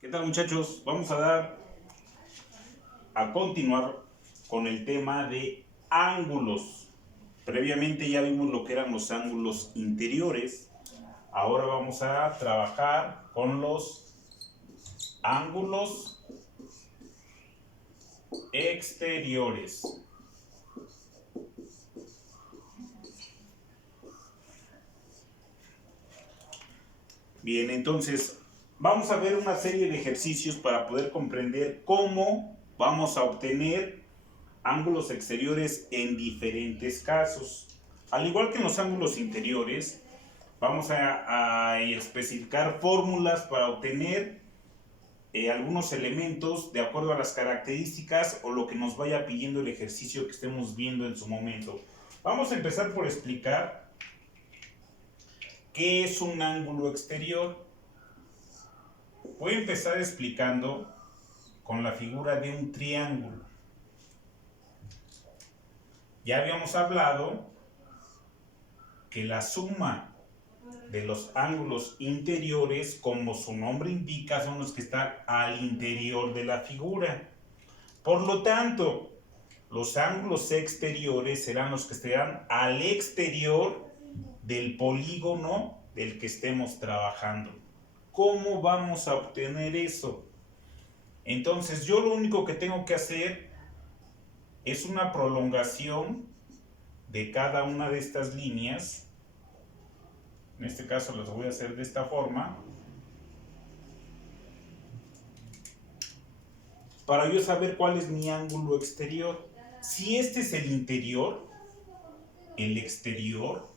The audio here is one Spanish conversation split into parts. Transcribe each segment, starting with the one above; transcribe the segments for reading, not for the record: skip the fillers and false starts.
¿Qué tal, muchachos? Vamos a continuar con el tema de ángulos. Previamente ya vimos lo que eran los ángulos interiores. Ahora vamos a trabajar con los ángulos exteriores. Bien, entonces vamos a ver una serie de ejercicios para poder comprender cómo vamos a obtener ángulos exteriores en diferentes casos. Al igual que en los ángulos interiores, vamos a especificar fórmulas para obtener algunos elementos de acuerdo a las características o lo que nos vaya pidiendo el ejercicio que estemos viendo en su momento. Vamos a empezar por explicar qué es un ángulo exterior. Voy a empezar explicando con la figura de un triángulo. Ya habíamos hablado que la suma de los ángulos interiores, como su nombre indica, son los que están al interior de la figura. Por lo tanto, los ángulos exteriores serán los que estarán al exterior del polígono del que estemos trabajando. ¿Cómo vamos a obtener eso? Entonces, yo lo único que tengo que hacer es una prolongación de cada una de estas líneas. En este caso las voy a hacer de esta forma, para yo saber cuál es mi ángulo exterior. Si este es el interior, el exterior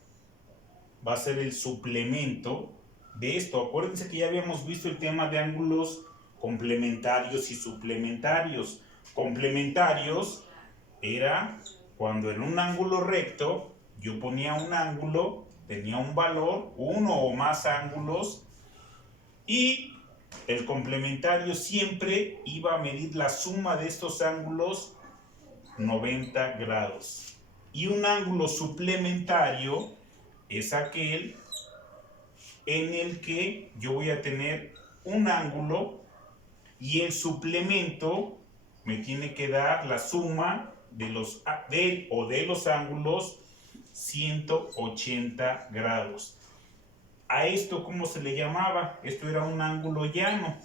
va a ser el suplemento de esto. Acuérdense que ya habíamos visto el tema de ángulos complementarios y suplementarios. Complementarios era cuando en un ángulo recto yo ponía un ángulo, tenía un valor, uno o más ángulos, y el complementario siempre iba a medir la suma de estos ángulos 90 grados. Y un ángulo suplementario es aquel en el que yo voy a tener un ángulo y el suplemento me tiene que dar la suma de los ángulos 180 grados. A esto, ¿cómo se le llamaba? Esto era un ángulo llano.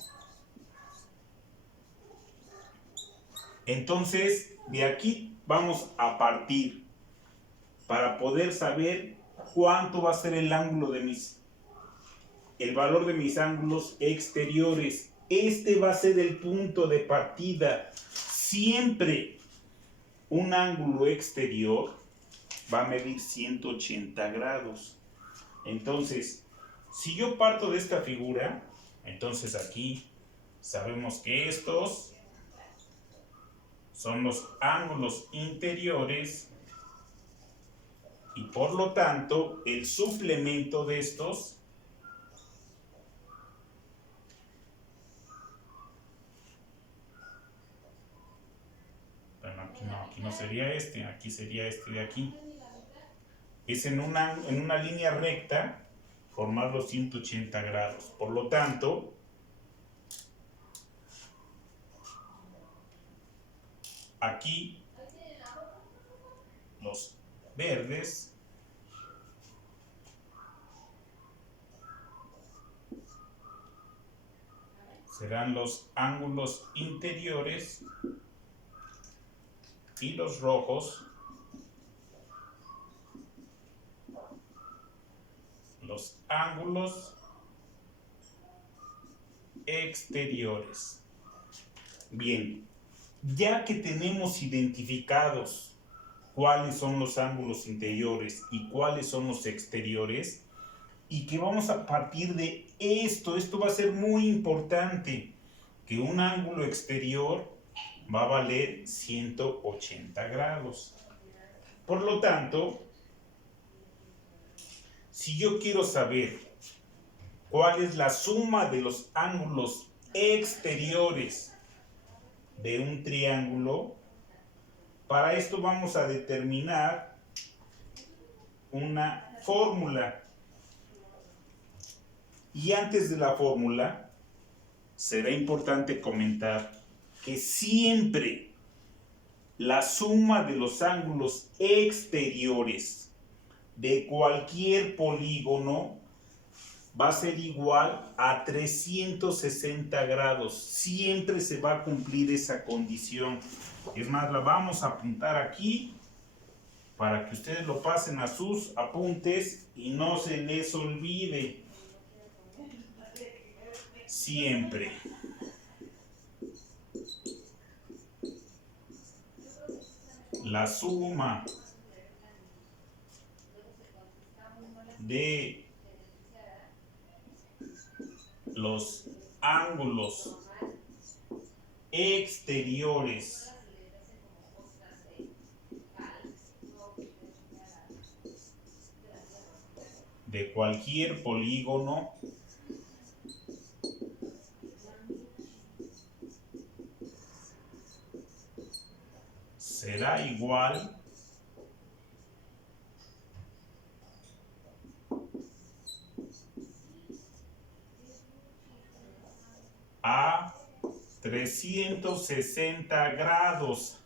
Entonces, de aquí vamos a partir para poder saber cuánto va a ser el valor de mis ángulos exteriores. Este va a ser el punto de partida. Siempre un ángulo exterior va a medir 180 grados. Entonces, si yo parto de esta figura, entonces aquí sabemos que estos son los ángulos interiores y por lo tanto el suplemento de estos aquí no sería este, aquí sería este de aquí. Es en una línea recta formar los 180 grados. Por lo tanto, aquí los verdes serán los ángulos interiores y los rojos los ángulos exteriores. Bien, ya que tenemos identificados cuáles son los ángulos interiores y cuáles son los exteriores, y que vamos a partir de esto va a ser muy importante, que un ángulo exterior va a valer 180 grados. Por lo tanto, si yo quiero saber cuál es la suma de los ángulos exteriores de un triángulo, para esto vamos a determinar una fórmula. Y antes de la fórmula, será importante comentar que siempre la suma de los ángulos exteriores de cualquier polígono va a ser igual a 360 grados. Siempre se va a cumplir esa condición. Es más, la vamos a apuntar aquí para que ustedes lo pasen a sus apuntes y no se les olvide. Siempre. La suma de los ángulos exteriores de cualquier polígono será igual a 360 grados.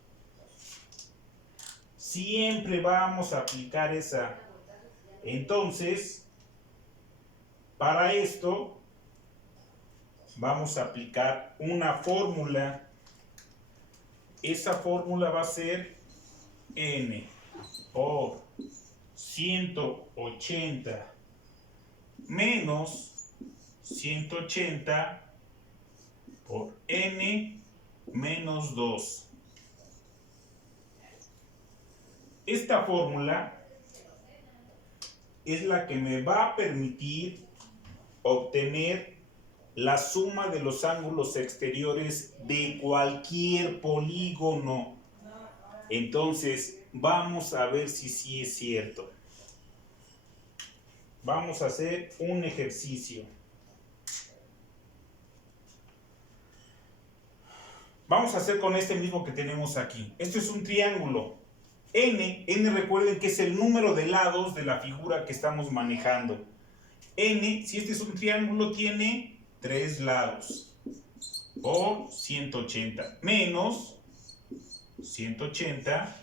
Siempre vamos a aplicar esa. Entonces, para esto, vamos a aplicar una fórmula. Esa fórmula va a ser n por 180 menos 180 por n menos 2. Esta fórmula es la que me va a permitir obtener la suma de los ángulos exteriores de cualquier polígono. Entonces, vamos a ver si sí es cierto. Vamos a hacer un ejercicio. Vamos a hacer con este mismo que tenemos aquí. Esto es un triángulo. N recuerden que es el número de lados de la figura que estamos manejando. N, si este es un triángulo, tiene 3 lados por 180 menos 180.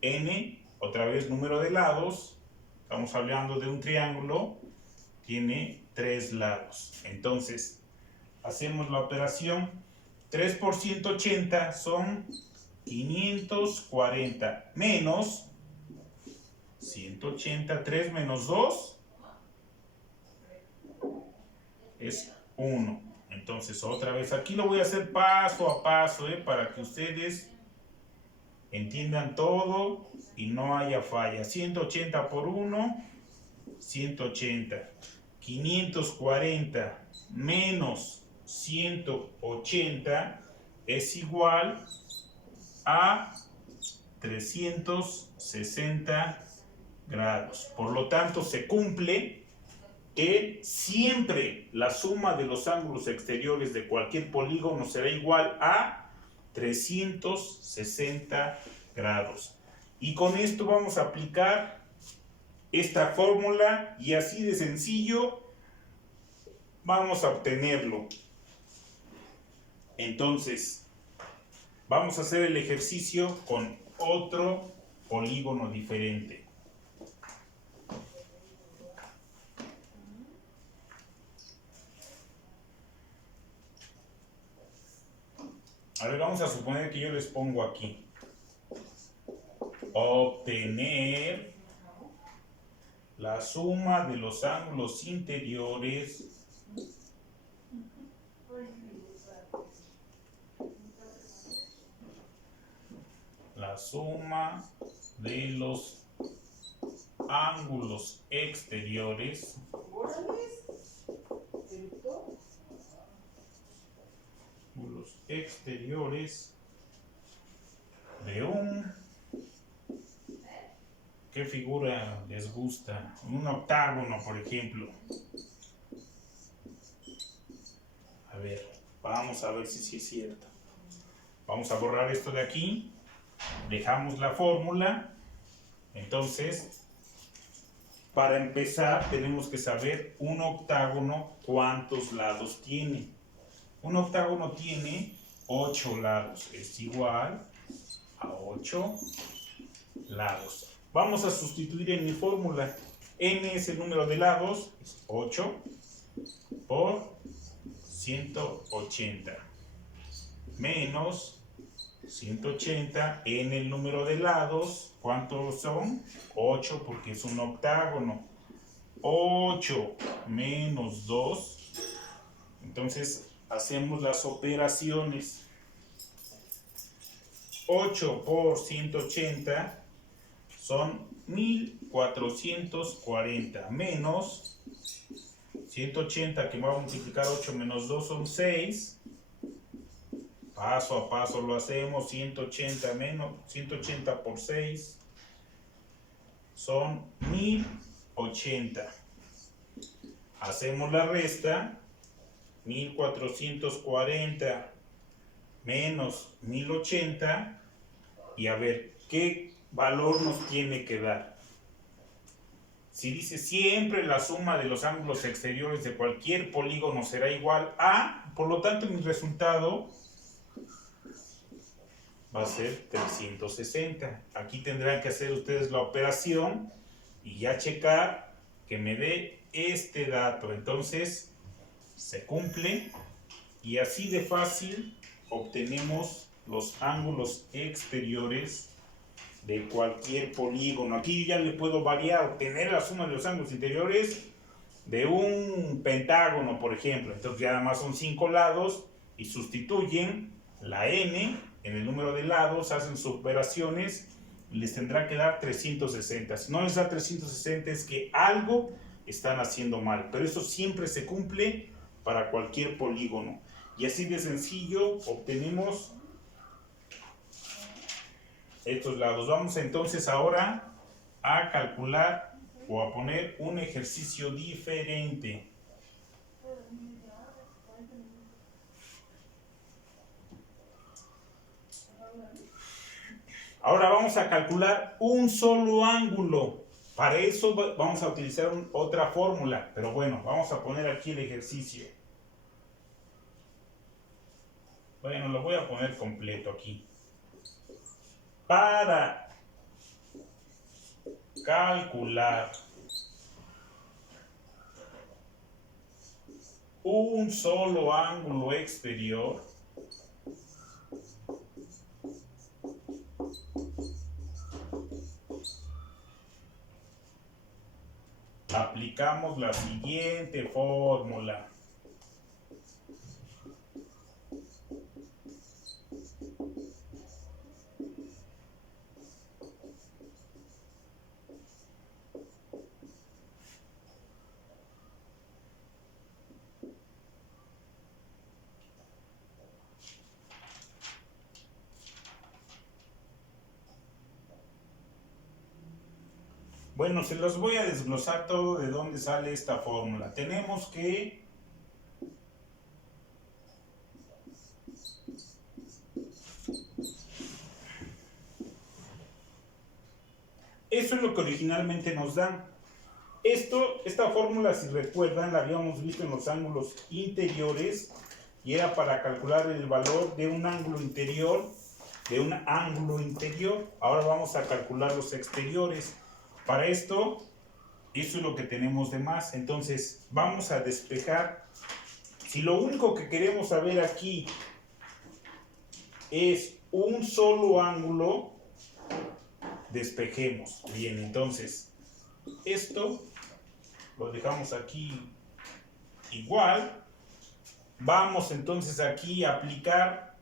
N, otra vez número de lados. Estamos hablando de un triángulo, tiene 3 lados. Entonces, hacemos la operación. 3 por 180 son 540 menos 180, 3 menos 2 es 1. Entonces, otra vez, aquí lo voy a hacer paso a paso, para que ustedes entiendan todo y no haya falla. 180 por 1, 180. 540 menos 180 es igual a 360 grados. Por lo tanto, se cumple que siempre la suma de los ángulos exteriores de cualquier polígono será igual a 360 grados. Y con esto vamos a aplicar esta fórmula y así de sencillo vamos a obtenerlo. Entonces, vamos a hacer el ejercicio con otro polígono diferente. A ver, vamos a suponer que yo les pongo aquí. Obtener la suma de los ángulos interiores exteriores de un, ¿qué figura les gusta? Un octágono, por ejemplo. A ver, vamos a ver si sí es cierto. Vamos a borrar esto de aquí. Dejamos la fórmula. Entonces, para empezar tenemos que saber un octágono cuántos lados tiene. Un octágono tiene 8 lados, es igual a 8 lados. Vamos a sustituir en mi fórmula. N es el número de lados, es 8 por 180 menos 180 en el número de lados. ¿Cuántos son? 8 porque es un octágono. 8 menos 2. Entonces hacemos las operaciones. 8 por 180 son 1440 menos 180 que va a multiplicar 8 menos 2 son 6. Paso a paso lo hacemos. 180 menos 180 por 6 son 1080. Hacemos la resta. 1440 menos 1080. Y a ver, ¿qué valor nos tiene que dar? Si dice siempre la suma de los ángulos exteriores de cualquier polígono será igual a, por lo tanto mi resultado va a ser 360. Aquí tendrán que hacer ustedes la operación y ya checar que me dé este dato. Entonces se cumple y así de fácil obtenemos los ángulos exteriores de cualquier polígono. Aquí yo ya le puedo variar, obtener la suma de los ángulos interiores de un pentágono, por ejemplo. Entonces ya nada más son 5 lados y sustituyen la n en el número de lados, hacen sus operaciones y les tendrá que dar 360. Si no les da 360 es que algo están haciendo mal, pero eso siempre se cumple para cualquier polígono. Y así de sencillo obtenemos estos lados. Vamos entonces ahora a calcular o a poner un ejercicio diferente. Ahora vamos a calcular un solo ángulo. Para eso vamos a utilizar otra fórmula, pero bueno, vamos a poner aquí el ejercicio. Bueno, lo voy a poner completo aquí. Para calcular un solo ángulo exterior, aplicamos la siguiente fórmula. Bueno, se los voy a desglosar todo de dónde sale esta fórmula. Tenemos que eso es lo que originalmente nos dan. Esta fórmula, si recuerdan, la habíamos visto en los ángulos interiores y era para calcular el valor de un ángulo interior, Ahora vamos a calcular los exteriores. Para esto, eso es lo que tenemos de más. Entonces, vamos a despejar. Si lo único que queremos saber aquí es un solo ángulo, despejemos. Bien, entonces, esto lo dejamos aquí igual. Vamos entonces aquí a aplicar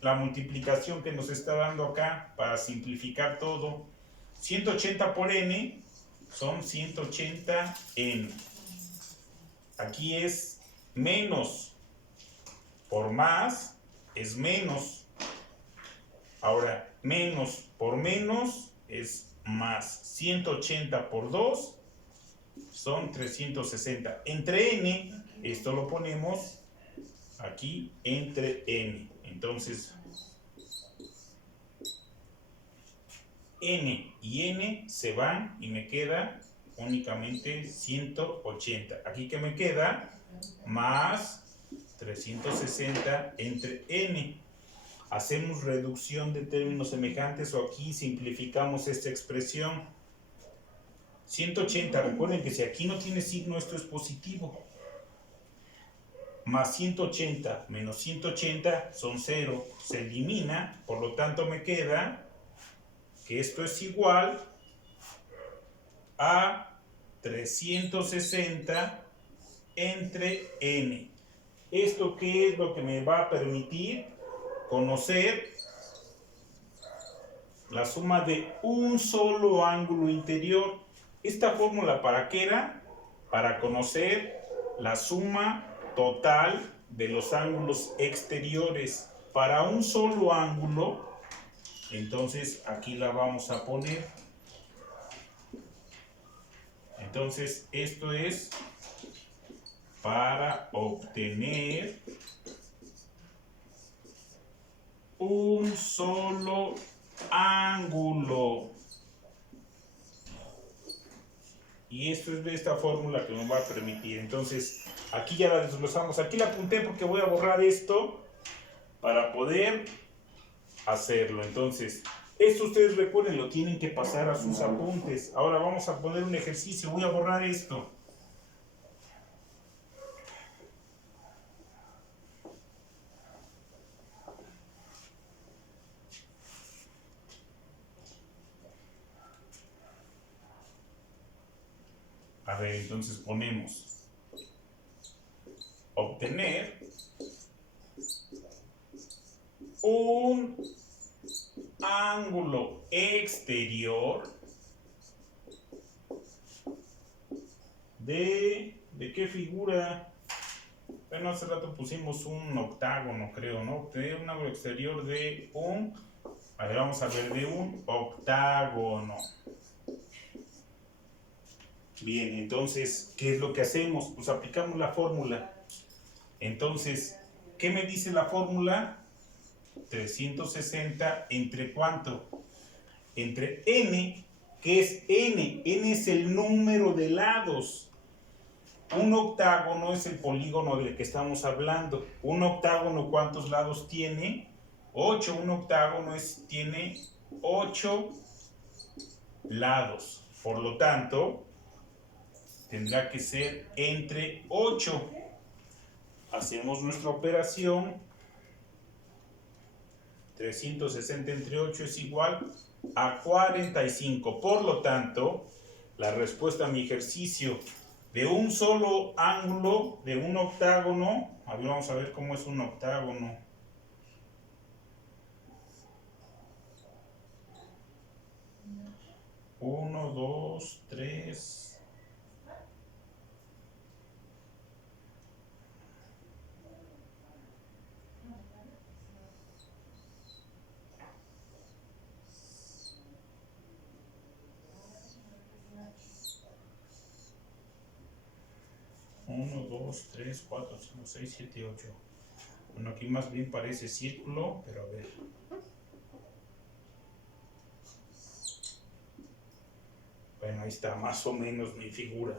la multiplicación que nos está dando acá para simplificar todo. 180 por n son 180n. Aquí es menos por más es menos. Ahora, menos por menos es más. 180 por 2 son 360. Entre n, esto lo ponemos aquí entre n. Entonces, n y n se van y me queda únicamente 180. Aquí que me queda más 360 entre n. Hacemos reducción de términos semejantes o aquí simplificamos esta expresión. 180, recuerden que si aquí no tiene signo, esto es positivo. Más 180 menos 180 son 0. Se elimina, por lo tanto me queda que esto es igual a 360 entre n. ¿Esto qué es lo que me va a permitir conocer la suma de un solo ángulo interior? Esta fórmula, ¿para qué era? Para conocer la suma total de los ángulos exteriores. Para un solo ángulo, entonces aquí la vamos a poner. Entonces esto es para obtener un solo ángulo. Y esto es de esta fórmula que nos va a permitir. Entonces, aquí ya la desglosamos. Aquí la apunté porque voy a borrar esto para poder hacerlo. Entonces, esto ustedes recuerden, lo tienen que pasar a sus apuntes. Ahora vamos a poner un ejercicio. Voy a borrar esto. A ver, entonces ponemos obtener un ángulo exterior ¿de qué figura? Bueno, hace rato pusimos un octágono, creo, ¿no? Obtener un ángulo exterior de un, a ver, vamos a ver, de un octágono. Bien, entonces, ¿qué es lo que hacemos? Pues aplicamos la fórmula. Entonces, ¿qué me dice la fórmula? 360 entre ¿cuánto? Entre n, ¿qué es n? N es el número de lados. Un octágono es el polígono del que estamos hablando. Un octágono, ¿cuántos lados tiene? 8. Un octágono tiene 8 lados. Por lo tanto, tendrá que ser entre 8. Hacemos nuestra operación. 360 entre 8 es igual a 45. Por lo tanto, la respuesta a mi ejercicio de un solo ángulo de un octágono, a ver, vamos a ver cómo es un octágono. Uno, dos, tres. Uno, dos, tres, cuatro, cinco, seis, siete, ocho. Bueno, aquí más bien parece círculo, pero a ver. Bueno, ahí está más o menos mi figura.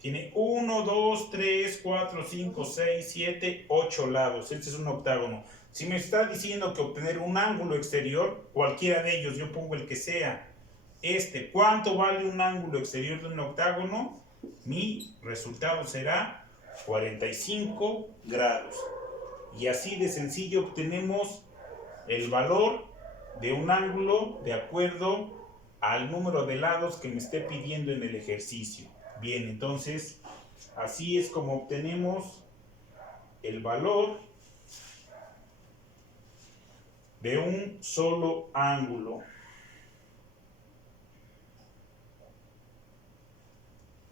Tiene 1, 2, 3, 4, 5, 6, 7, 8 lados. Este es un octágono. Si me está diciendo que obtener un ángulo exterior, cualquiera de ellos, yo pongo el que sea. ¿Cuánto vale un ángulo exterior de un octágono? Mi resultado será 45 grados. Y así de sencillo obtenemos el valor de un ángulo de acuerdo al número de lados que me esté pidiendo en el ejercicio. Bien, entonces, así es como obtenemos el valor de un solo ángulo.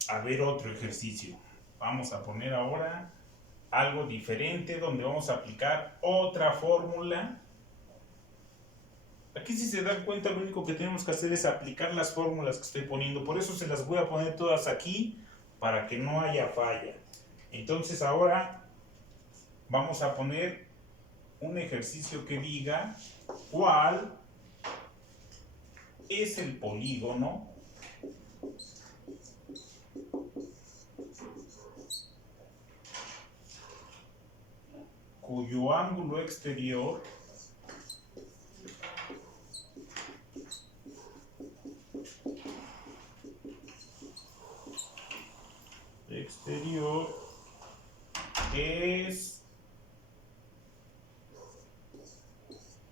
A ver otro ejercicio. Vamos a poner ahora algo diferente donde vamos a aplicar otra fórmula. Aquí, si se dan cuenta, lo único que tenemos que hacer es aplicar las fórmulas que estoy poniendo. Por eso se las voy a poner todas aquí para que no haya falla. Entonces ahora vamos a poner un ejercicio que diga cuál es el polígono cuyo ángulo exterior es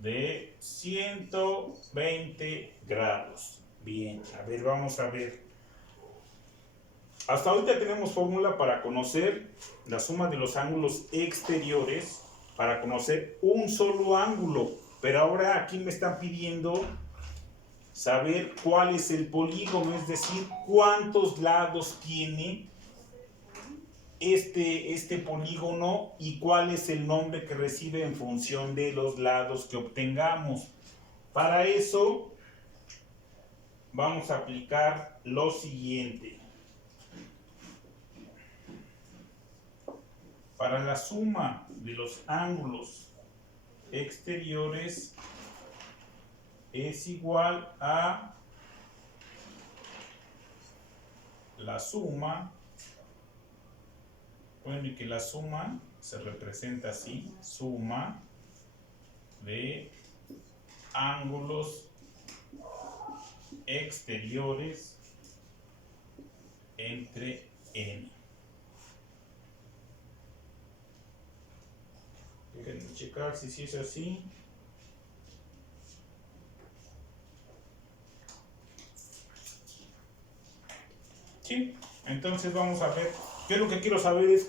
de 120 grados. Bien, a ver, vamos a ver. Hasta ahorita tenemos fórmula para conocer la suma de los ángulos exteriores, para conocer un solo ángulo. Pero ahora aquí me están pidiendo saber cuál es el polígono, es decir, cuántos lados tiene este polígono y cuál es el nombre que recibe en función de los lados que obtengamos. Para eso vamos a aplicar lo siguiente. Para la suma de los ángulos exteriores es igual a la suma, bueno, y que la suma se representa así, suma de ángulos exteriores entre n. Déjenme checar si sí es así. Sí, entonces vamos a ver. Yo lo que quiero saber es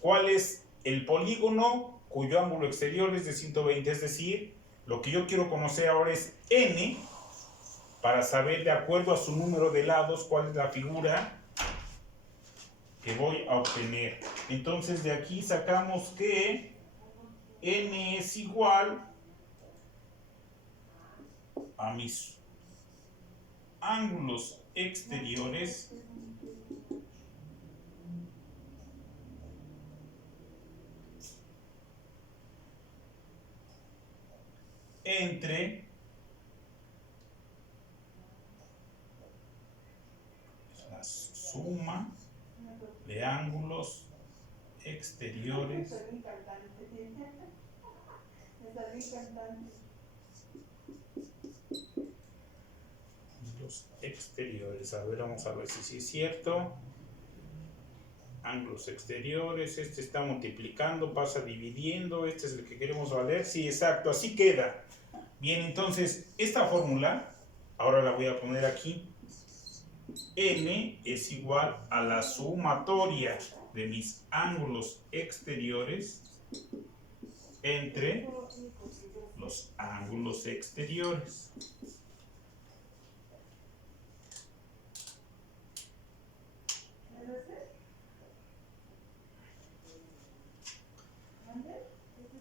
cuál es el polígono cuyo ángulo exterior es de 120, es decir, lo que yo quiero conocer ahora es n, para saber de acuerdo a su número de lados cuál es la figura que voy a obtener. Entonces de aquí sacamos que n es igual a mis ángulos exteriores entre la suma de ángulos exteriores los exteriores. A ver, vamos a ver si sí es cierto. Ángulos exteriores, este está multiplicando, pasa dividiendo, este es el que queremos valer. Sí, exacto, así queda. Bien, entonces esta fórmula ahora la voy a poner aquí. N es igual a la sumatoria de mis ángulos exteriores entre los ángulos exteriores.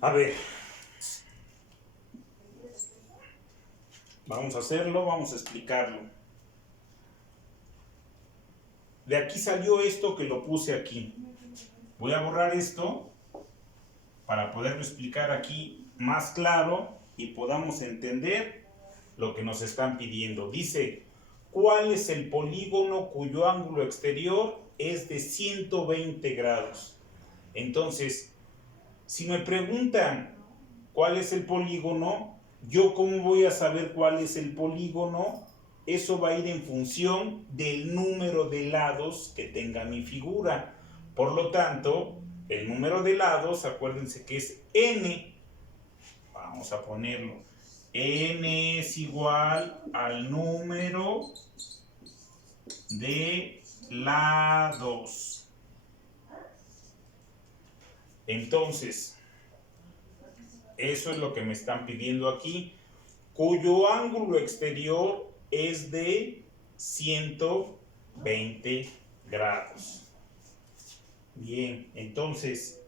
A ver, vamos a hacerlo, vamos a explicarlo. De aquí salió esto que lo puse aquí. Voy a borrar esto para poderlo explicar aquí más claro y podamos entender lo que nos están pidiendo. Dice, ¿cuál es el polígono cuyo ángulo exterior es de 120 grados? Entonces, si me preguntan cuál es el polígono, ¿yo cómo voy a saber cuál es el polígono? Eso va a ir en función del número de lados que tenga mi figura. Por lo tanto, el número de lados, acuérdense que es n. Vamos a ponerlo. N es igual al número de lados. Entonces, eso es lo que me están pidiendo aquí, cuyo ángulo exterior es de 120 grados. Bien, entonces,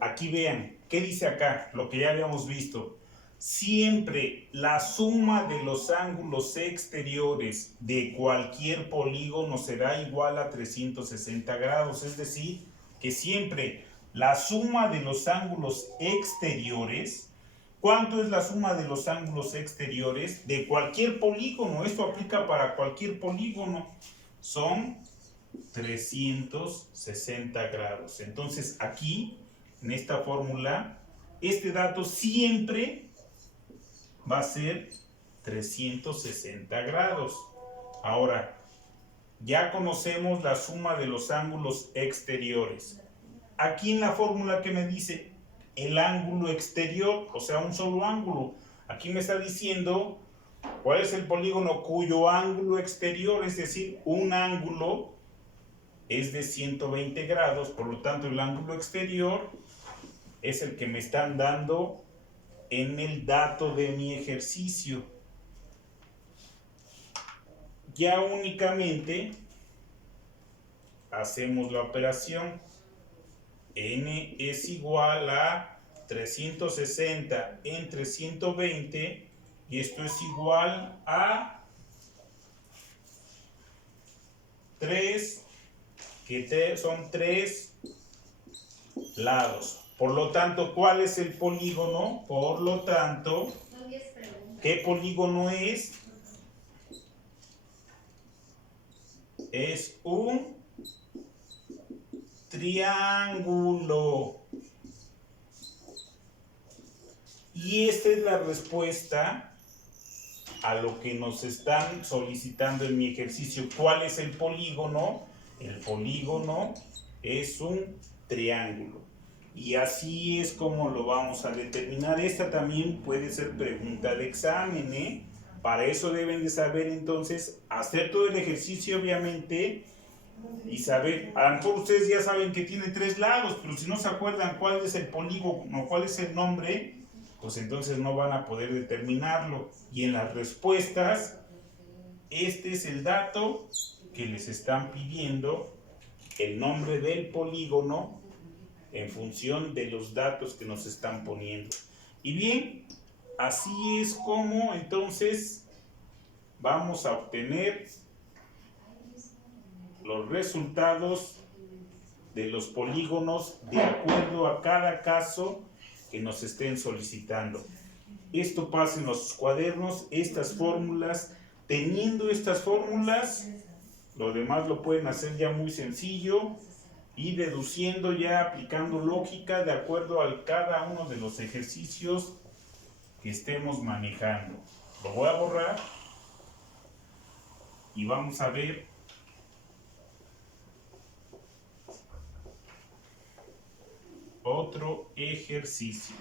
aquí vean, ¿qué dice acá? Lo que ya habíamos visto. Siempre la suma de los ángulos exteriores de cualquier polígono será igual a 360 grados, es decir, que siempre la suma de los ángulos exteriores, ¿cuánto es la suma de los ángulos exteriores de cualquier polígono? Esto aplica para cualquier polígono. Son 360 grados. Entonces aquí, en esta fórmula, este dato siempre va a ser 360 grados. Ahora, ya conocemos la suma de los ángulos exteriores. Aquí en la fórmula que me dice el ángulo exterior, o sea, un solo ángulo. Aquí me está diciendo cuál es el polígono cuyo ángulo exterior, es decir, un ángulo es de 120 grados, por lo tanto el ángulo exterior es el que me están dando en el dato de mi ejercicio. Ya únicamente hacemos la operación. N es igual a 360 entre 120 y esto es igual a 3, que son 3 lados. Por lo tanto, ¿cuál es el polígono? Por lo tanto, ¿qué polígono es? Es un triángulo. Y esta es la respuesta a lo que nos están solicitando en mi ejercicio. ¿Cuál es el polígono? El polígono es un triángulo. Y así es como lo vamos a determinar. Esta también puede ser pregunta de examen, ¿eh? Para eso deben de saber entonces, hacer todo el ejercicio obviamente y saber, a lo mejor ustedes ya saben que tiene 3 lados, pero si no se acuerdan cuál es el polígono, cuál es el nombre, pues entonces no van a poder determinarlo. Y en las respuestas, este es el dato que les están pidiendo, el nombre del polígono en función de los datos que nos están poniendo. Y bien, así es como entonces vamos a obtener los resultados de los polígonos de acuerdo a cada caso que nos estén solicitando. Esto pasa en los cuadernos, estas fórmulas. Teniendo estas fórmulas, lo demás lo pueden hacer ya muy sencillo y deduciendo ya, aplicando lógica de acuerdo a cada uno de los ejercicios que estemos manejando. Lo voy a borrar y vamos a ver otro ejercicio.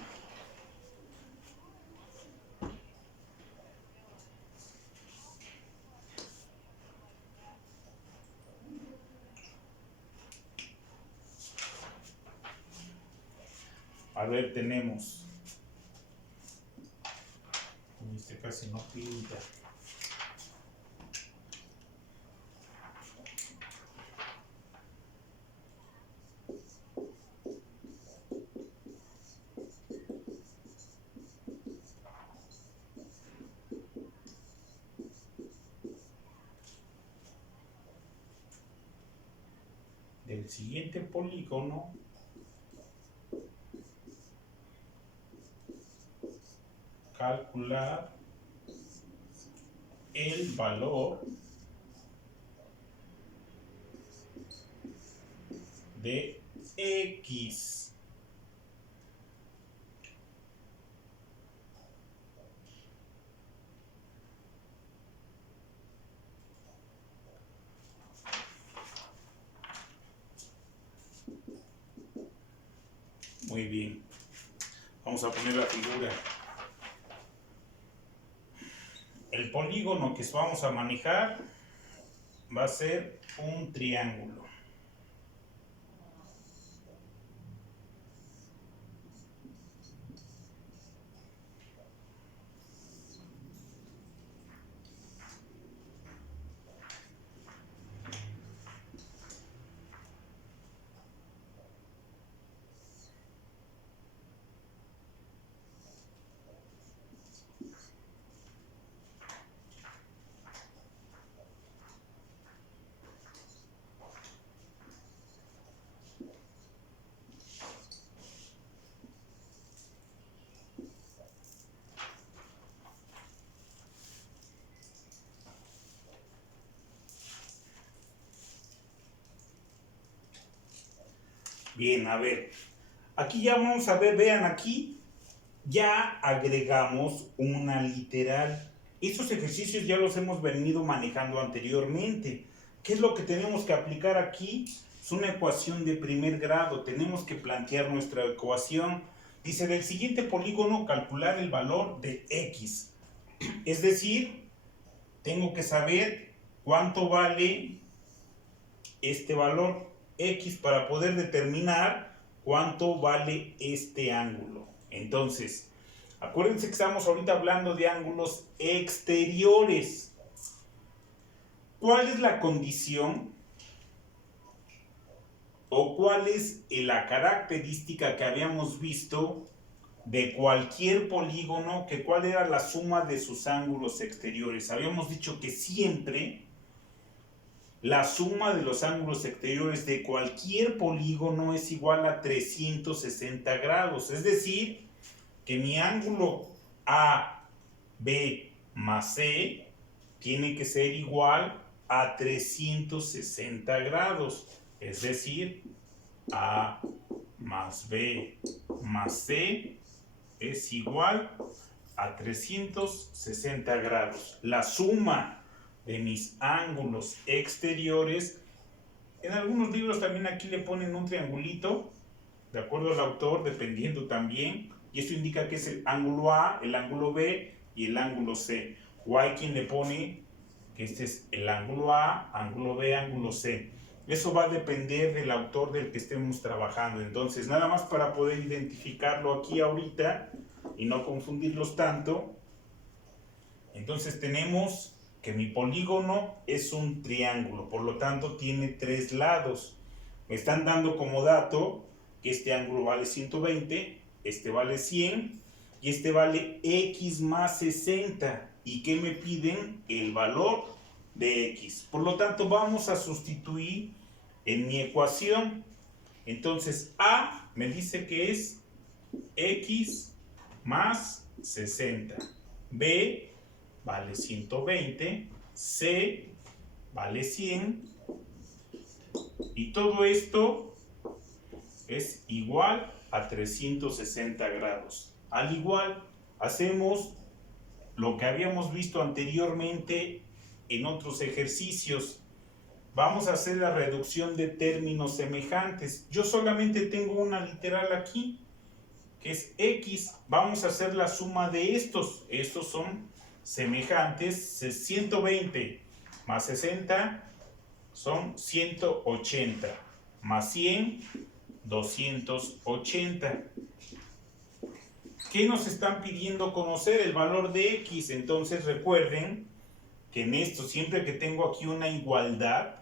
A ver, tenemos. Este casi no pinta. Del siguiente polígono calcular el valor de X. Muy bien. Vamos a poner la figura. El polígono que vamos a manejar va a ser un triángulo. Bien, a ver. Aquí ya vamos a ver, vean aquí, ya agregamos una literal. Estos ejercicios ya los hemos venido manejando anteriormente. ¿Qué es lo que tenemos que aplicar aquí? Es una ecuación de primer grado. Tenemos que plantear nuestra ecuación. Dice, del siguiente polígono calcular el valor de x. Es decir, tengo que saber cuánto vale este valor x para poder determinar cuánto vale este ángulo. Entonces, acuérdense que estamos ahorita hablando de ángulos exteriores. ¿Cuál es la condición o cuál es la característica que habíamos visto de cualquier polígono, que cuál era la suma de sus ángulos exteriores? Habíamos dicho que siempre la suma de los ángulos exteriores de cualquier polígono es igual a 360 grados. Es decir, que mi ángulo AB más C tiene que ser igual a 360 grados. Es decir, A más B más C es igual a 360 grados. La suma de mis ángulos exteriores, en algunos libros también aquí le ponen un triangulito, de acuerdo al autor, dependiendo también, y esto indica que es el ángulo A, el ángulo B y el ángulo C. O hay quien le pone que este es el ángulo A, ángulo B, ángulo C. Eso va a depender del autor del que estemos trabajando. Entonces, nada más para poder identificarlo aquí ahorita y no confundirlos tanto. Entonces tenemos que mi polígono es un triángulo, por lo tanto tiene 3 lados. Me están dando como dato que este ángulo vale 120, este vale 100 y este vale x más 60. ¿Y qué me piden? El valor de x. Por lo tanto vamos a sustituir en mi ecuación. Entonces A me dice que es x más 60. B vale 120, C vale 100 y todo esto es igual a 360 grados. Al igual, hacemos lo que habíamos visto anteriormente en otros ejercicios. Vamos a hacer la reducción de términos semejantes. Yo solamente tengo una literal aquí, que es x. Vamos a hacer la suma de estos. Estos son semejantes. 120 más 60 son 180, más 100, 280. ¿Qué nos están pidiendo conocer? El valor de x. Entonces recuerden que en esto, siempre que tengo aquí una igualdad,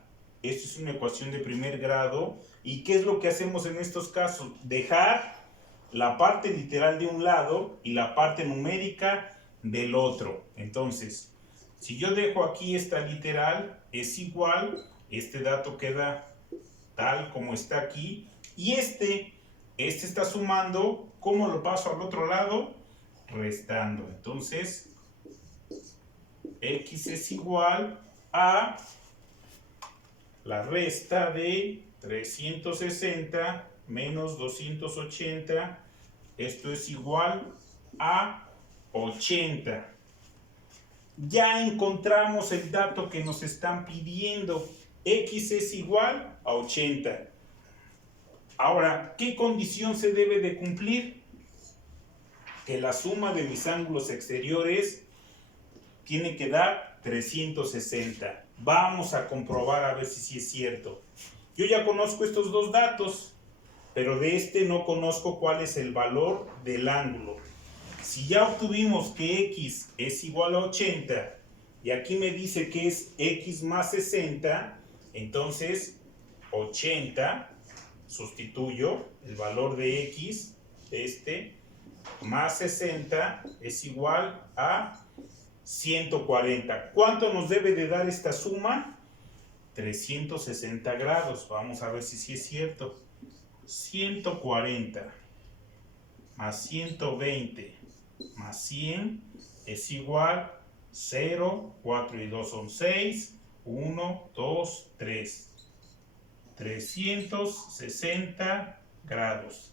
esto es una ecuación de primer grado. ¿Y qué es lo que hacemos en estos casos? Dejar la parte literal de un lado y la parte numérica del otro. Entonces, si yo dejo aquí esta literal, es igual, este dato queda tal como está aquí, y este está sumando. ¿Cómo lo paso al otro lado? Restando. Entonces, x es igual a la resta de 360 menos 280, esto es igual a 80. Ya encontramos el dato que nos están pidiendo, x es igual a 80. Ahora, ¿qué condición se debe de cumplir? Que la suma de mis ángulos exteriores tiene que dar 360. Vamos a comprobar a ver si sí es cierto. Yo ya conozco estos dos datos, pero de este no conozco cuál es el valor del ángulo. Si ya obtuvimos que x es igual a 80 y aquí me dice que es x más 60, entonces 80, sustituyo el valor de x, más 60 es igual a 140. ¿Cuánto nos debe de dar esta suma? 360 grados. Vamos a ver si sí es cierto. 140 más 120 más 100 es igual 0, 4 y 2 son 6, 1, 2, 3. 360 grados.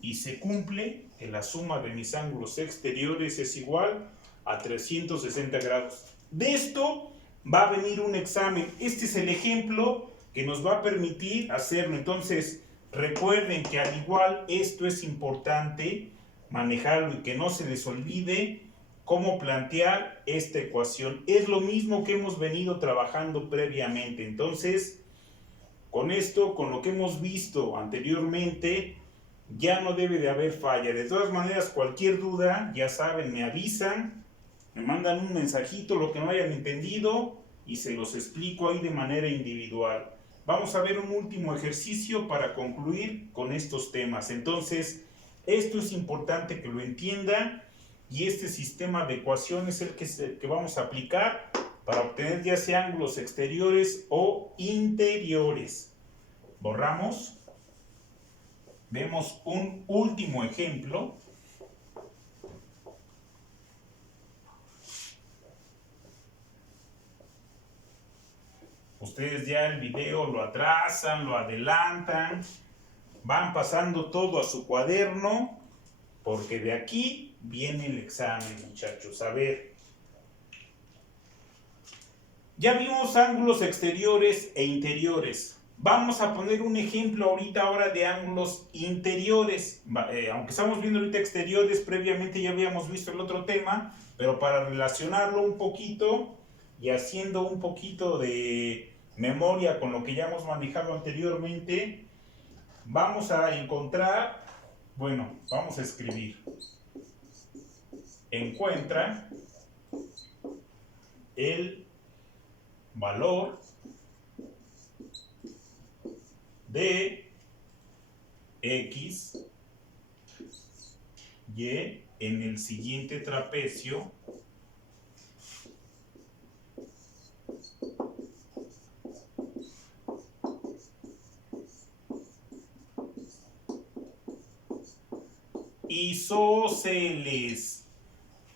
Y se cumple que la suma de mis ángulos exteriores es igual a 360 grados. De esto va a venir un examen. Este es el ejemplo que nos va a permitir hacerlo. Entonces, recuerden que al igual esto es importante manejarlo y que no se les olvide cómo plantear esta ecuación. Es lo mismo que hemos venido trabajando previamente. Entonces, con esto, con lo que hemos visto anteriormente, ya no debe de haber falla. De todas maneras, cualquier duda, ya saben, me avisan, me mandan un mensajito, lo que no hayan entendido, y se los explico ahí de manera individual. Vamos a ver un último ejercicio para concluir con estos temas. Entonces, esto es importante que lo entiendan, y este sistema de ecuaciones es el que vamos a aplicar para obtener ya sea ángulos exteriores o interiores. Borramos. Vemos un último ejemplo. Ustedes ya el video lo atrasan, lo adelantan, van pasando todo a su cuaderno, porque de aquí viene el examen, muchachos. A ver, ya vimos ángulos exteriores e interiores. Vamos a poner un ejemplo ahora de ángulos interiores. Aunque estamos viendo ahorita exteriores, previamente ya habíamos visto el otro tema, pero para relacionarlo un poquito y haciendo un poquito de memoria con lo que ya hemos manejado anteriormente, vamos a encontrar, bueno, vamos a escribir, encuentra el valor de X, Y en el siguiente trapecio isósceles.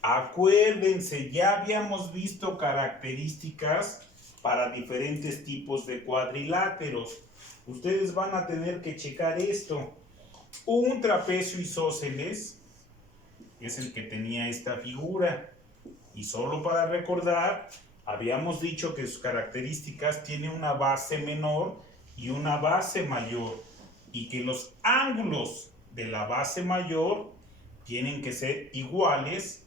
Acuérdense, ya habíamos visto características para diferentes tipos de cuadriláteros. Ustedes van a tener que checar esto. Un trapecio isósceles es el que tenía esta figura. Y solo para recordar, habíamos dicho que sus características tienen una base menor y una base mayor. Y que los ángulos de la base mayor tienen que ser iguales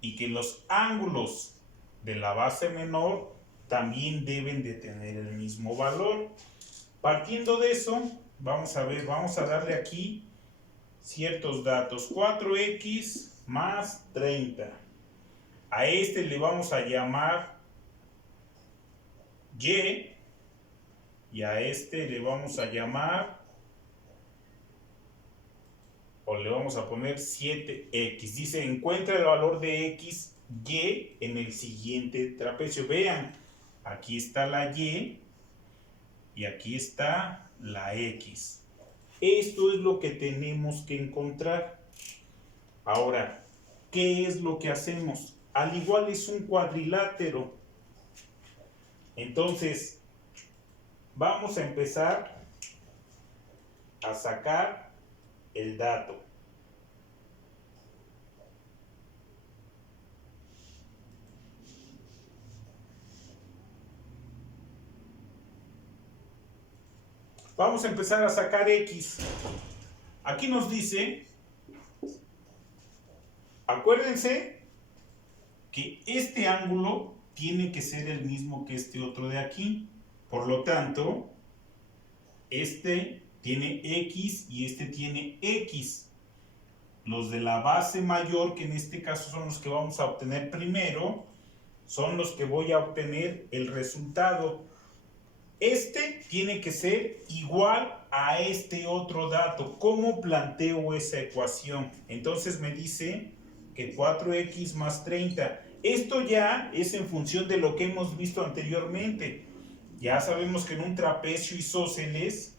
y que los ángulos de la base menor también deben de tener el mismo valor. Partiendo de eso, vamos a ver, vamos a darle aquí ciertos datos. 4x más 30. A este le vamos a llamar y, y a este le vamos a llamar, o le vamos a poner 7x. Dice, encuentra el valor de x, y en el siguiente trapecio. Vean, aquí está la y aquí está la x. Esto es lo que tenemos que encontrar. Ahora, ¿qué es lo que hacemos? Al igual es un cuadrilátero. Entonces, vamos a empezar a sacar el dato. Vamos a empezar a sacar x. Aquí nos dice, acuérdense que este ángulo tiene que ser el mismo que este otro de aquí. Por lo tanto, este tiene x y este tiene x. Los de la base mayor, que en este caso son los que vamos a obtener primero, son los que voy a obtener el resultado. Este tiene que ser igual a este otro dato. ¿Cómo planteo esa ecuación? Entonces me dice que 4x más 30. Esto ya es en función de lo que hemos visto anteriormente. Ya sabemos que en un trapecio isósceles,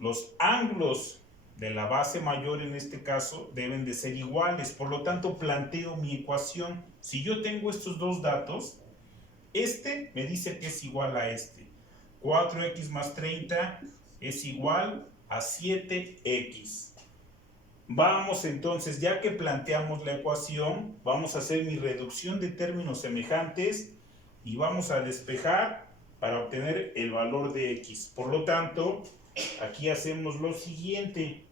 los ángulos de la base mayor en este caso deben de ser iguales. Por lo tanto, planteo mi ecuación. Si yo tengo estos dos datos, me dice que es igual a 4x más 30 es igual a 7x. Vamos entonces, ya que planteamos la ecuación, vamos a hacer mi reducción de términos semejantes y vamos a despejar para obtener el valor de x. Por lo tanto, aquí hacemos lo siguiente.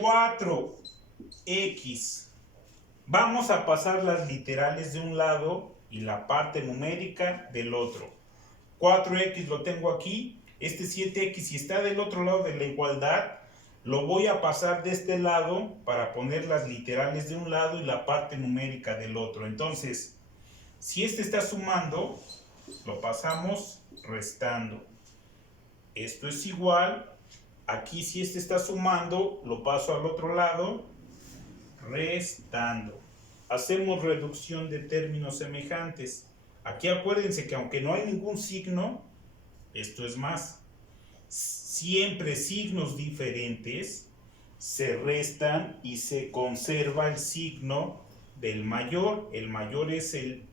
4x. Vamos a pasar las literales de un lado y la parte numérica del otro. 4x lo tengo aquí. Este 7x, si está del otro lado de la igualdad, lo voy a pasar de este lado para poner las literales de un lado y la parte numérica del otro. Entonces, si este está sumando, lo pasamos restando. Esto es igual. Aquí si este está sumando, lo paso al otro lado, restando. Hacemos reducción de términos semejantes. Aquí acuérdense que aunque no hay ningún signo, esto es más. Siempre signos diferentes se restan y se conserva el signo del mayor. El mayor es el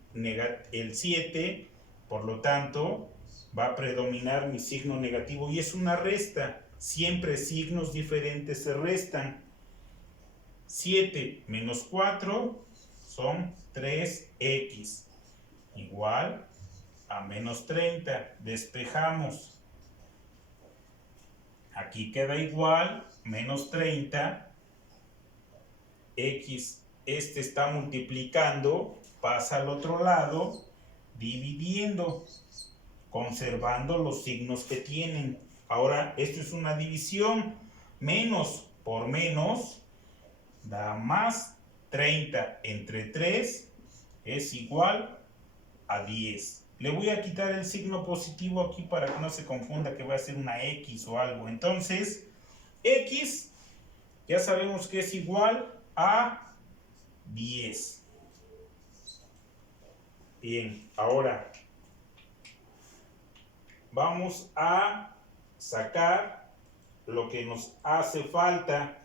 7, por lo tanto va a predominar mi signo negativo y es una resta. Siempre signos diferentes se restan. 7 menos 4 son 3x, igual a menos 30. Despejamos. Aquí queda igual, menos 30, x, este está multiplicando, pasa al otro lado, dividiendo, conservando los signos que tienen. Ahora, esto es una división, menos por menos da más. 30 entre 3 es igual a 10. Le voy a quitar el signo positivo aquí para que no se confunda que va a ser una X o algo. Entonces, X ya sabemos que es igual a 10. Bien, ahora vamos a sacar lo que nos hace falta.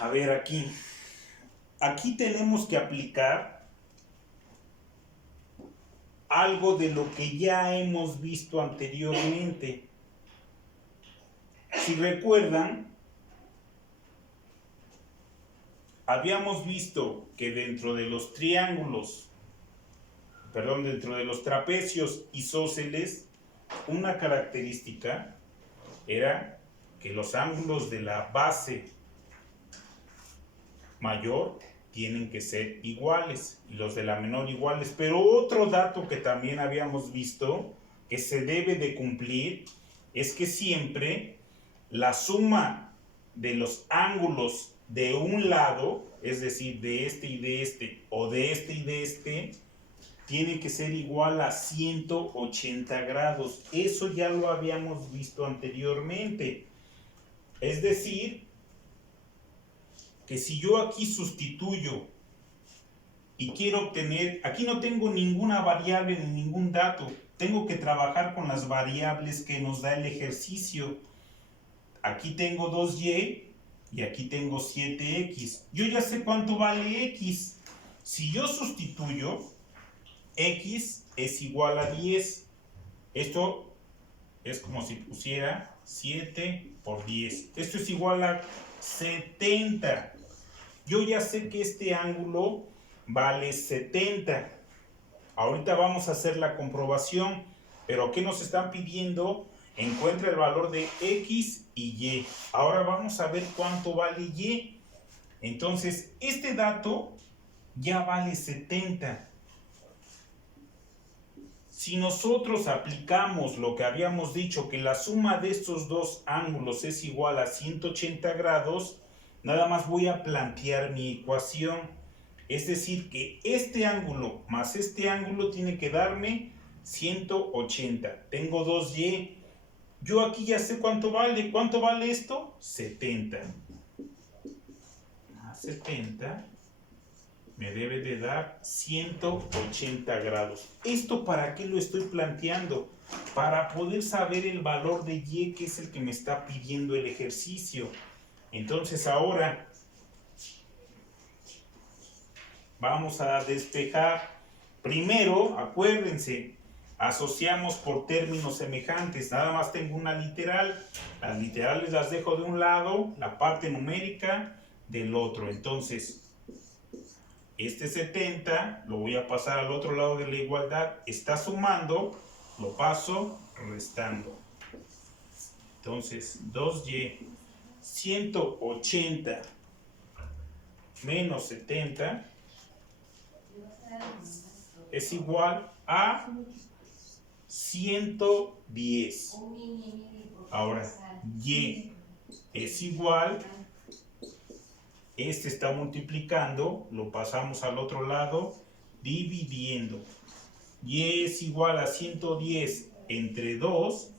A ver aquí. Aquí tenemos que aplicar algo de lo que ya hemos visto anteriormente. Si recuerdan, habíamos visto que dentro de los dentro de los trapecios isósceles, una característica era que los ángulos de la base mayor tienen que ser iguales y los de la menor iguales. Pero otro dato que también habíamos visto que se debe de cumplir es que siempre la suma de los ángulos de un lado, es decir, de este y de este, o de este y de este, tiene que ser igual a 180 grados. Eso ya lo habíamos visto anteriormente. Es decir, que si yo aquí sustituyo y quiero obtener, aquí no tengo ninguna variable ni ningún dato, tengo que trabajar con las variables que nos da el ejercicio. Aquí tengo 2y y aquí tengo 7x. Yo ya sé cuánto vale x. Si yo sustituyo, x es igual a 10. Esto es como si pusiera 7 por 10. Esto es igual a 70. Yo ya sé que este ángulo vale 70. Ahorita vamos a hacer la comprobación, pero ¿qué nos están pidiendo? Encuentra el valor de x y y. Ahora vamos a ver cuánto vale y. Entonces, este dato ya vale 70. Si nosotros aplicamos lo que habíamos dicho, que la suma de estos dos ángulos es igual a 180 grados, nada más voy a plantear mi ecuación. Es decir, que este ángulo más este ángulo tiene que darme 180. Tengo 2y. Yo aquí ya sé cuánto vale. ¿Cuánto vale esto? 70. Más 70 me debe de dar 180 grados. ¿Esto para qué lo estoy planteando? Para poder saber el valor de y, que es el que me está pidiendo el ejercicio. Entonces ahora Vamos a despejar. Primero, acuérdense, asociamos por términos semejantes. Nada más tengo una literal. Las literales las dejo de un lado, la parte numérica del otro. Entonces, este 70 lo voy a pasar al otro lado de la igualdad. Está sumando, lo paso restando. Entonces, 2y 180 menos 70 es igual a 110. Ahora, y es igual, este está multiplicando, lo pasamos al otro lado, dividiendo. Y es igual a 110 entre 2,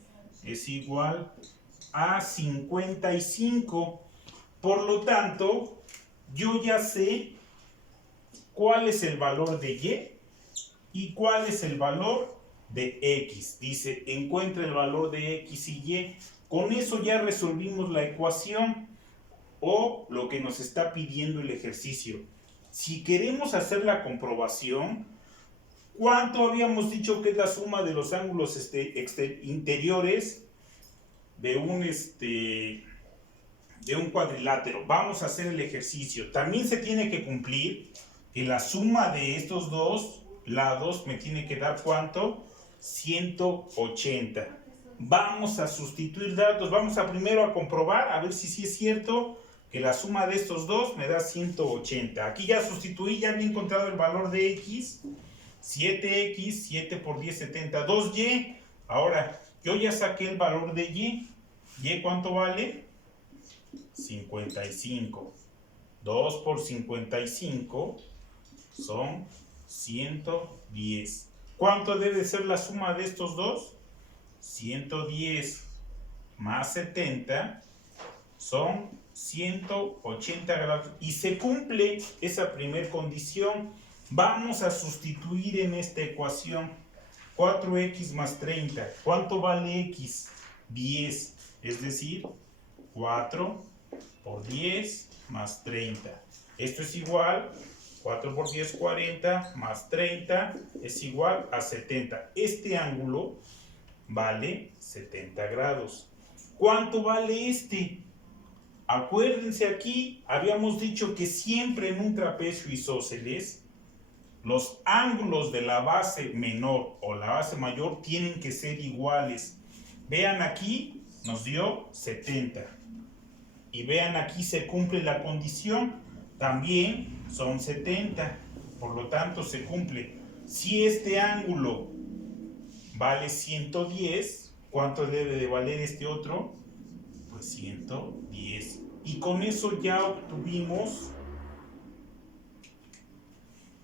es igual a 55. Por lo tanto, yo ya sé cuál es el valor de y cuál es el valor de x. Dice, encuentra el valor de x y y. Con eso ya resolvimos la ecuación o lo que nos está pidiendo el ejercicio. Si queremos hacer la comprobación, ¿cuánto habíamos dicho que es la suma de los ángulos interiores de un cuadrilátero? Vamos a hacer el ejercicio. También se tiene que cumplir que la suma de estos dos lados me tiene que dar ¿cuánto? 180. Vamos a sustituir datos. Vamos a primero a comprobar, a ver si sí es cierto que la suma de estos dos me da 180. Aquí ya sustituí, ya había encontrado el valor de x. 7x, 7 por 10, 70. 2y. Ahora, yo ya saqué el valor de y. ¿Y cuánto vale? 55. 2 por 55 son 110. ¿Cuánto debe ser la suma de estos dos? 110 más 70 son 180 grados. Y se cumple esa primera condición. Vamos a sustituir en esta ecuación 4x más 30. ¿Cuánto vale x? 10. Es decir, 4 por 10 más 30. Esto es igual, 4 por 10, 40, más 30 es igual a 70. Este ángulo vale 70 grados. ¿Cuánto vale este? Acuérdense, aquí habíamos dicho que siempre en un trapecio isósceles los ángulos de la base menor o la base mayor tienen que ser iguales. Vean, aquí nos dio 70. Y vean, aquí se cumple la condición. También son 70. Por lo tanto, se cumple. Si este ángulo vale 110, ¿cuánto debe de valer este otro? Pues 110. Y con eso ya obtuvimos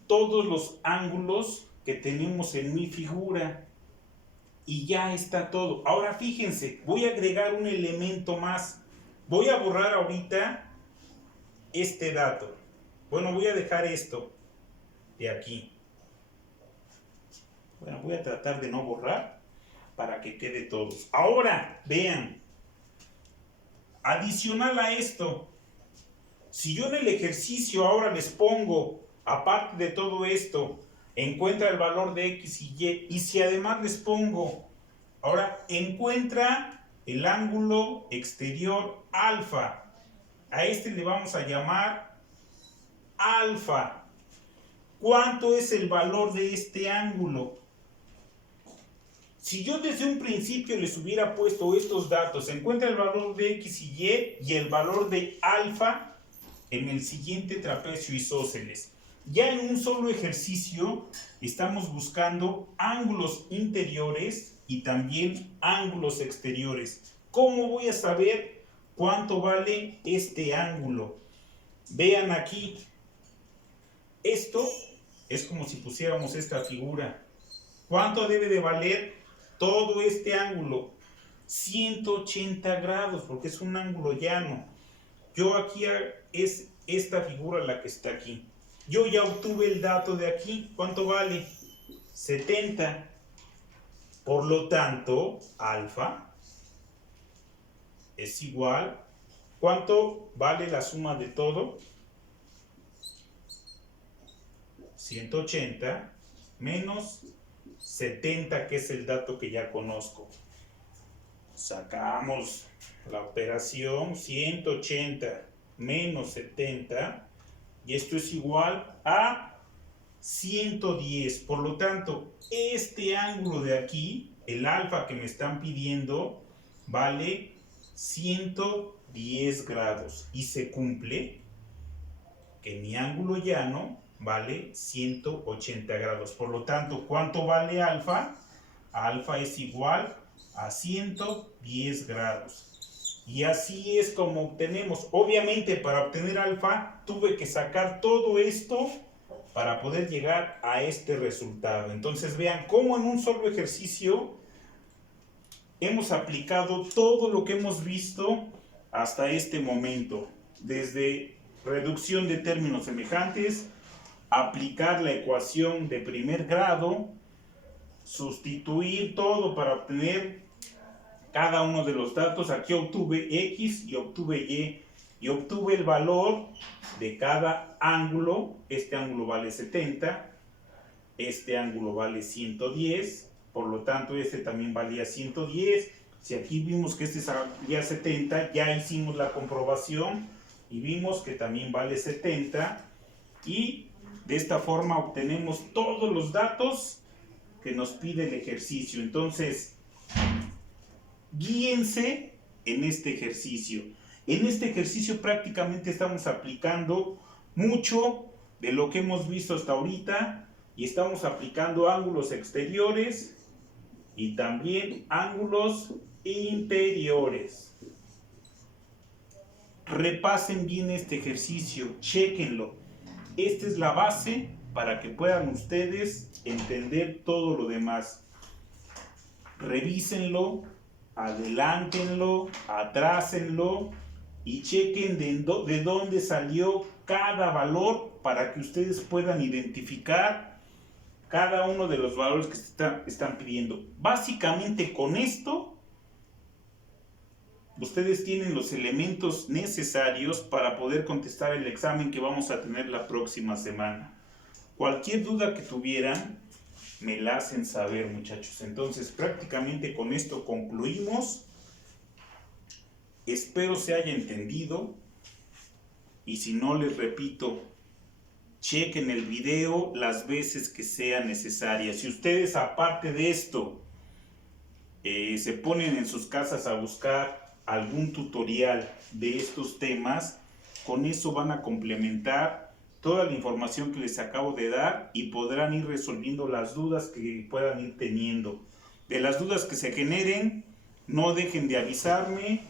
todos los ángulos que tenemos en mi figura. Y ya está todo. Ahora fíjense, voy a agregar un elemento más. Voy a borrar ahorita este dato. Bueno, voy a dejar esto de aquí. Bueno, voy a tratar de no borrar para que quede todo. Ahora, vean. Adicional a esto, si yo en el ejercicio ahora les pongo, aparte de todo esto, encuentra el valor de x y y si además les pongo, ahora encuentra el ángulo exterior alfa. A este le vamos a llamar alfa. ¿Cuánto es el valor de este ángulo? Si yo desde un principio les hubiera puesto estos datos, encuentra el valor de x y el valor de alfa en el siguiente trapecio isósceles. Ya en un solo ejercicio estamos buscando ángulos interiores y también ángulos exteriores. ¿Cómo voy a saber cuánto vale este ángulo? Vean aquí, esto es como si pusiéramos esta figura. ¿Cuánto debe de valer todo este ángulo? 180 grados, porque es un ángulo llano. Yo aquí es esta figura la que está aquí. Yo ya obtuve el dato de aquí. ¿Cuánto vale? 70. Por lo tanto, alfa es igual. ¿Cuánto vale la suma de todo? 180 menos 70, que es el dato que ya conozco. Sacamos la operación, 180 menos 70, y esto es igual a 110. Por lo tanto, este ángulo de aquí, el alfa que me están pidiendo, vale 110 grados. Y se cumple que mi ángulo llano vale 180 grados. Por lo tanto, ¿cuánto vale alfa? Alfa es igual a 110 grados. Y así es como obtenemos. Obviamente, para obtener alfa, tuve que sacar todo esto para poder llegar a este resultado. Entonces, vean cómo en un solo ejercicio hemos aplicado todo lo que hemos visto hasta este momento. Desde reducción de términos semejantes, aplicar la ecuación de primer grado, sustituir todo para obtener cada uno de los datos. Aquí obtuve X y obtuve Y, y obtuve el valor de cada ángulo. Este ángulo vale 70, este ángulo vale 110, por lo tanto este también valía 110. Si aquí vimos que este valía 70, ya hicimos la comprobación y vimos que también vale 70, y de esta forma obtenemos todos los datos que nos pide el ejercicio. Entonces, guíense en este ejercicio. En este ejercicio prácticamente estamos aplicando mucho de lo que hemos visto hasta ahorita, y estamos aplicando ángulos exteriores y también ángulos interiores. Repasen bien este ejercicio, chéquenlo. Esta es la base para que puedan ustedes entender todo lo demás. Revísenlo, adelántenlo, atrásenlo y chequen de dónde salió cada valor para que ustedes puedan identificar cada uno de los valores que están pidiendo. Básicamente con esto ustedes tienen los elementos necesarios para poder contestar el examen que vamos a tener la próxima semana. Cualquier duda que tuvieran, me la hacen saber, muchachos. Entonces, prácticamente con esto concluimos. Espero se haya entendido. Y si no, les repito, chequen el video las veces que sea necesaria. Si ustedes, aparte de esto, se ponen en sus casas a buscar algún tutorial de estos temas, con eso van a complementar toda la información que les acabo de dar y podrán ir resolviendo las dudas que puedan ir teniendo. De las dudas que se generen, no dejen de avisarme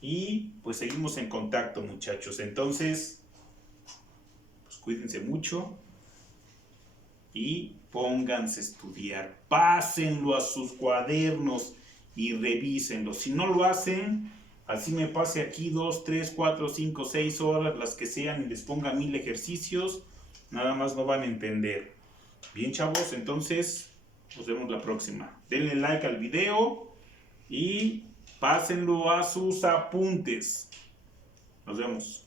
y pues seguimos en contacto, muchachos. Entonces, pues cuídense mucho y pónganse a estudiar. Pásenlo a sus cuadernos y revísenlo. Si no lo hacen, así me pase aquí 2, 3, 4, 5, 6 horas, las que sean, y les ponga 1000 ejercicios, nada más no van a entender. Bien, chavos, entonces nos vemos la próxima. Denle like al video y pásenlo a sus apuntes. Nos vemos.